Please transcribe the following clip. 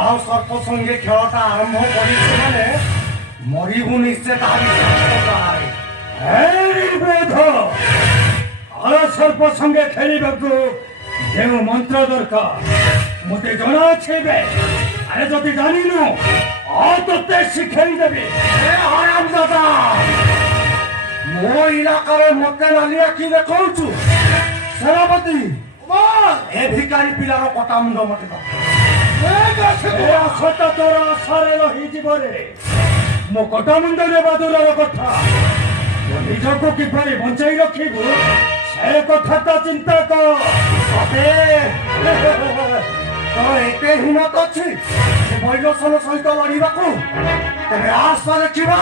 ଆଉ ସର୍ପ ସଙ୍ଗେ ଖେଳଟା ଆରମ୍ଭ କରିଛୁ ମାନେ ମରିବୁ ନିଶ୍ଚୟ ତାହାରି କାଳ ସର୍ପ ସଙ୍ଗେ ଖେଳିବାକୁ ଯେଉଁ ମନ୍ତ୍ର ଦରକାର ମୋତେ ଜଣା ଅଛି ଏବେ। ଆରେ ଯଦି ଜାଣିନୁ ତତେ ଶିଖେଇ ଦେବି। ଦାଦା ମୋ ଇଲାକାରେ ମତେ ନାଲି ଆଖି ଦେଖଉଛୁ? ସେନାପତି ଏ ଭିକାରୀ ପିଲାର କଟା ମୁଣ୍ଡ ମତେ ଆଶଟା ତୋର ଆଶାରେ ରହିଯିବ ରେ। ମୋ କଟା ମୁଣ୍ଡ ନେବା ଦୂରର କଥା, ତୁ ନିଜକୁ କିପରି ବଞ୍ଚାଇ ରଖିବୁ ସେ କଥାଟା ଚିନ୍ତା କର। ତୋର ଏତେ ହିମ୍ମତ ଅଛି ସେ ବୈଲସନ ସହିତ ଲଢିବାକୁ? ତେବେ ଆସ ଦେଖିବା।